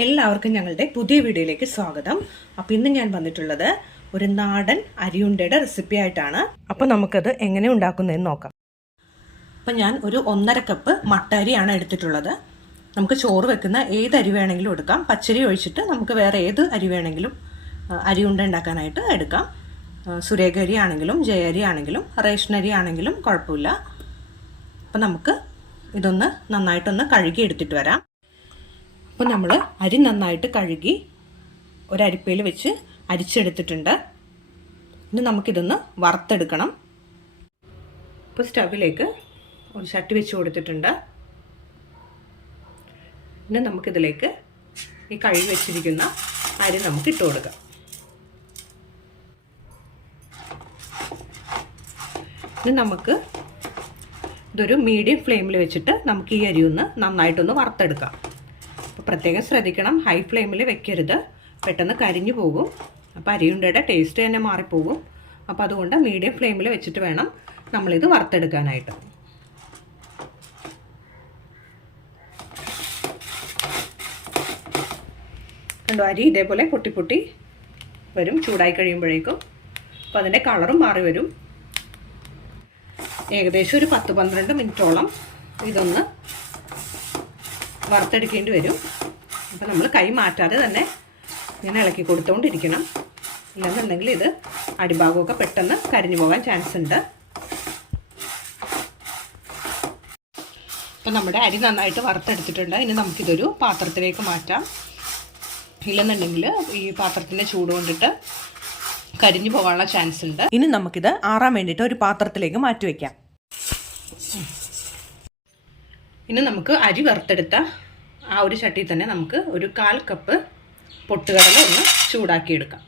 എല്ലാവർക്കും ഞങ്ങളുടെ പുതിയ വീഡിയോയിലേക്ക് സ്വാഗതം. അപ്പോൾ ഇന്ന് ഞാൻ വന്നിട്ടുള്ളത് ഒരു നാടൻ അരിയുണ്ടയുടെ റെസിപ്പി ആയിട്ടാണ്. അപ്പോൾ നമുക്കത് എങ്ങനെ ഉണ്ടാക്കുന്നതെന്ന് നോക്കാം. അപ്പോൾ ഞാൻ ഒരു 1.5 കപ്പ് മട്ട അരിയാണ് എടുത്തിട്ടുള്ളത്. നമുക്ക് ചോറ് വെക്കുന്ന ഏത് അരി വേണമെങ്കിലും എടുക്കാം. പച്ചരി ഒഴിച്ചിട്ട് നമുക്ക് വേറെ ഏത് അരി വേണമെങ്കിലും അരിയുണ്ട ഉണ്ടാക്കാനായിട്ട് എടുക്കാം. സുരേഖ അരി ആണെങ്കിലും ജയ അരി ആണെങ്കിലും റേഷൻ അരി ആണെങ്കിലും കുഴപ്പമില്ല. അപ്പോൾ നമുക്ക് ഇതൊന്ന് നന്നായിട്ടൊന്ന് കഴുകി എടുത്തിട്ട് വരാം. അപ്പോൾ നമ്മൾ അരി നന്നായിട്ട് കഴുകി ഒരരിപ്പയിൽ വെച്ച് അരിച്ചെടുത്തിട്ടുണ്ട്. ഇനി നമുക്കിതൊന്ന് വറുത്തെടുക്കണം. ഇപ്പോൾ സ്റ്റവിലേക്ക് ഒരു ചട്ടി വെച്ച് കൊടുത്തിട്ടുണ്ട്. ഇനി നമുക്കിതിലേക്ക് ഈ കഴുകി വെച്ചിരിക്കുന്ന അരി നമുക്ക് ഇട്ട് കൊടുക്കാം. ഇനി നമുക്ക് ഇതൊരു മീഡിയം ഫ്ലെയിമിൽ വെച്ചിട്ട് നമുക്ക് ഈ അരി ഒന്ന് നന്നായിട്ടൊന്ന് വറുത്തെടുക്കാം. അപ്പോൾ പ്രത്യേകം ശ്രദ്ധിക്കണം, ഹൈ ഫ്ലെയിമിൽ വെക്കരുത്, പെട്ടെന്ന് കരിഞ്ഞു പോകും. അപ്പോൾ അരിയുണ്ടയുടെ ടേസ്റ്റ് തന്നെ മാറിപ്പോകും. അപ്പോൾ അതുകൊണ്ട് മീഡിയം ഫ്ലെയിമിൽ വെച്ചിട്ട് വേണം നമ്മളിത് വറുത്തെടുക്കാനായിട്ട്. കണ്ടോ, അരി ഇതേപോലെ പൊട്ടി പൊട്ടി വരും ചൂടായി കഴിയുമ്പോഴേക്കും. അപ്പോൾ അതിൻ്റെ കളറും മാറി വരും. ഏകദേശം ഒരു 10-12 മിനിറ്റോളം ഇതൊന്ന് വറുത്തെടുക്കേണ്ടി വരും. അപ്പോൾ നമ്മൾ കൈ മാറ്റാതെ തന്നെ ഇങ്ങനെ ഇളക്കി കൊടുത്തുകൊണ്ടിരിക്കണം. ഇല്ലെന്നുണ്ടെങ്കിൽ ഇത് അടിഭാഗമൊക്കെ പെട്ടെന്ന് കരിഞ്ഞു പോകാൻ ചാൻസ് ഉണ്ട്. അപ്പോൾ നമ്മുടെ അരി നന്നായിട്ട് വറുത്തെടുത്തിട്ടുണ്ട്. ഇനി നമുക്കിതൊരു പാത്രത്തിലേക്ക് മാറ്റാം. ഇല്ലെന്നുണ്ടെങ്കിൽ ഈ പാത്രത്തിൻ്റെ ചൂട് കൊണ്ടിട്ട് കരിഞ്ഞു പോകാനുള്ള ചാൻസ് ഉണ്ട്. ഇനി നമുക്കിത് ആറാൻ വേണ്ടിയിട്ട് ഒരു പാത്രത്തിലേക്ക് മാറ്റി വയ്ക്കാം. ഇനി നമുക്ക് അരി വറുത്തെടുത്ത ആ ഒരു ചട്ടിയിൽ തന്നെ നമുക്ക് ഒരു 1/4 കപ്പ് പൊട്ടുകടല ഒന്ന് ചൂടാക്കിയെടുക്കാം.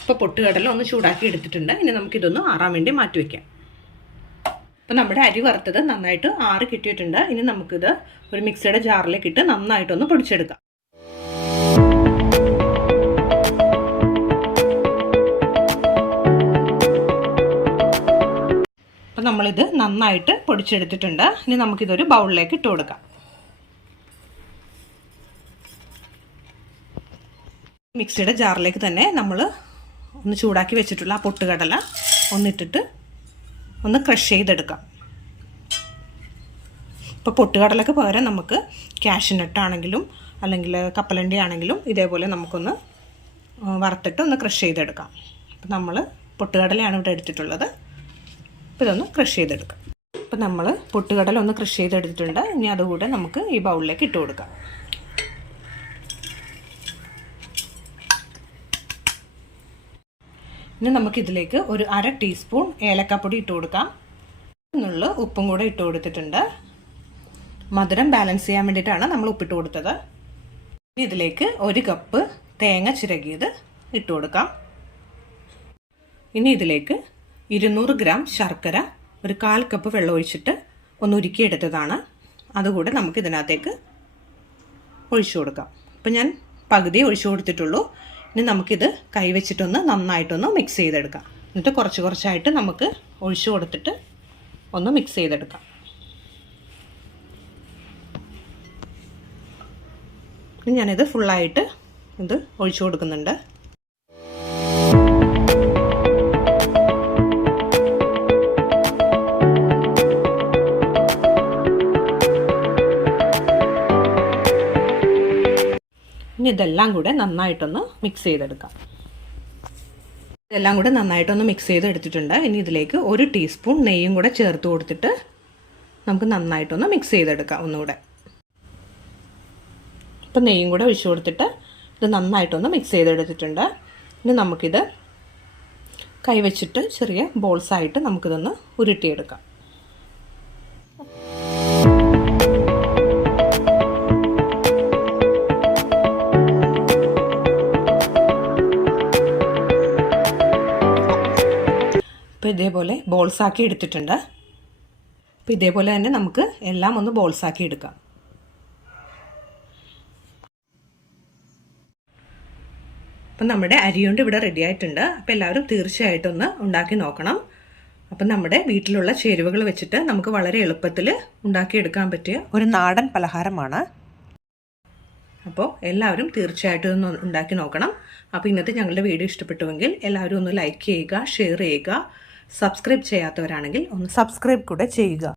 ഇപ്പോൾ പൊട്ടുകടല ഒന്ന് ചൂടാക്കി എടുത്തിട്ടുണ്ട്. ഇനി നമുക്കിതൊന്ന് ആറാൻ വേണ്ടി മാറ്റി വയ്ക്കാം. അപ്പോൾ നമ്മുടെ അരി വറുത്തത് നന്നായിട്ട് ആറി കിട്ടിയിട്ടുണ്ട്. ഇനി നമുക്കിത് ഒരു മിക്സിയുടെ ജാറിലേക്ക് ഇട്ട് നന്നായിട്ടൊന്ന് പൊടിച്ചെടുക്കാം. അപ്പോൾ നമ്മളിത് നന്നായിട്ട് പൊടിച്ചെടുത്തിട്ടുണ്ട്. ഇനി നമുക്കിതൊരു ബൗളിലേക്ക് ഇട്ട് കൊടുക്കാം. മിക്സിയുടെ ജാറിലേക്ക് തന്നെ നമ്മൾ ഒന്ന് ചൂടാക്കി വെച്ചിട്ടുള്ള ആ പൊട്ടുകടല ഒന്നിട്ടിട്ട് ഒന്ന് ക്രഷ് ചെയ്തെടുക്കാം. ഇപ്പോൾ പൊട്ടുകടലക്ക് പകരം നമുക്ക് കാഷ്യൂനട്ട് ആണെങ്കിലും അല്ലെങ്കിൽ കപ്പലണ്ടി ആണെങ്കിലും ഇതേപോലെ നമുക്കൊന്ന് വറുത്തിട്ട് ഒന്ന് ക്രഷ് ചെയ്തെടുക്കാം. അപ്പോൾ നമ്മൾ പൊട്ടുകടലയാണ് ഇവിടെ എടുത്തിട്ടുള്ളത്. അപ്പോൾ ഇതൊന്ന് ക്രഷ് ചെയ്തെടുക്കാം. അപ്പോൾ നമ്മൾ പൊട്ടുകടല ഒന്ന് ക്രഷ് ചെയ്തെടുത്തിട്ടുണ്ട്. ഇനി അതുകൂടെ നമുക്ക് ഈ ബൗളിലേക്ക് ഇട്ട് കൊടുക്കാം. ഇനി നമുക്കിതിലേക്ക് ഒരു 1/2 ടീസ്പൂൺ ഏലക്കാപ്പൊടി ഇട്ട് കൊടുക്കാം. എന്നുള്ള ഉപ്പും കൂടെ ഇട്ട് കൊടുത്തിട്ടുണ്ട്. മധുരം ബാലൻസ് ചെയ്യാൻ വേണ്ടിയിട്ടാണ് നമ്മൾ ഉപ്പിട്ട് കൊടുത്തത്. ഇനി ഇതിലേക്ക് 1 കപ്പ് തേങ്ങ ചിരകിയത് ഇട്ട് കൊടുക്കാം. ഇനി ഇതിലേക്ക് 200 ഗ്രാം ശർക്കര ഒരു 1/4 കപ്പ് വെള്ളം ഒഴിച്ചിട്ട് ഒന്ന് ഉരുക്കിയെടുത്തതാണ്. അതുകൂടെ നമുക്ക് ഇതിനകത്തേക്ക് ഒഴിച്ചു കൊടുക്കാം. അപ്പം ഞാൻ പകുതി ഒഴിച്ചു കൊടുത്തിട്ടുള്ളൂ. ഇനി നമുക്കിത് കൈവച്ചിട്ടൊന്ന് നന്നായിട്ടൊന്ന് മിക്സ് ചെയ്തെടുക്കാം. എന്നിട്ട് കുറച്ച് കുറച്ചായിട്ട് നമുക്ക് ഒഴിച്ചു കൊടുത്തിട്ട് ഒന്ന് മിക്സ് ചെയ്തെടുക്കാം. ഇനി ഞാനിത് ഫുള്ളായിട്ട് ഇത് ഒഴിച്ചു കൊടുക്കുന്നുണ്ട്. ഇനി ഇതെല്ലാം കൂടെ നന്നായിട്ടൊന്ന് മിക്സ് ചെയ്തെടുക്കാം. ഇതെല്ലാം കൂടെ നന്നായിട്ടൊന്ന് മിക്സ് ചെയ്തെടുത്തിട്ടുണ്ട്. ഇനി ഇതിലേക്ക് 1 ടീസ്പൂൺ നെയ്യും കൂടെ ചേർത്ത് കൊടുത്തിട്ട് നമുക്ക് നന്നായിട്ടൊന്ന് മിക്സ് ചെയ്തെടുക്കാം ഒന്നുകൂടെ. ഇപ്പം നെയ്യും കൂടെ ഒഴിച്ചു കൊടുത്തിട്ട് ഇത് നന്നായിട്ടൊന്ന് മിക്സ് ചെയ്തെടുത്തിട്ടുണ്ട്. ഇനി നമുക്കിത് കൈവച്ചിട്ട് ചെറിയ ബോൾസായിട്ട് നമുക്കിതൊന്ന് ഉരുട്ടിയെടുക്കാം. അപ്പോൾ ഇതേപോലെ ബോൾസാക്കി എടുത്തിട്ടുണ്ട്. അപ്പോൾ ഇതേപോലെ തന്നെ നമുക്ക് എല്ലാം ഒന്ന് ബോൾസാക്കി എടുക്കാം. അപ്പം നമ്മുടെ അരിയുണ്ട് ഇവിടെ റെഡി ആയിട്ടുണ്ട്. അപ്പോൾ എല്ലാവരും തീർച്ചയായിട്ടും ഒന്ന് ഉണ്ടാക്കി നോക്കണം. അപ്പം നമ്മുടെ വീട്ടിലുള്ള ചേരുവകൾ വെച്ചിട്ട് നമുക്ക് വളരെ എളുപ്പത്തിൽ ഉണ്ടാക്കിയെടുക്കാൻ പറ്റിയ ഒരു നാടൻ പലഹാരമാണ്. അപ്പോൾ എല്ലാവരും തീർച്ചയായിട്ടും ഒന്ന് ഉണ്ടാക്കി നോക്കണം. അപ്പോൾ ഇന്നത്തെ ഞങ്ങളുടെ വീഡിയോ ഇഷ്ടപ്പെട്ടുവെങ്കിൽ എല്ലാവരും ഒന്ന് ലൈക്ക് ചെയ്യുക, ഷെയർ ചെയ്യുക. സബ്സ്ക്രൈബ് ചെയ്യാത്തവരാണെങ്കിൽ ഒന്ന് സബ്സ്ക്രൈബ് കൂടെ ചെയ്യുക.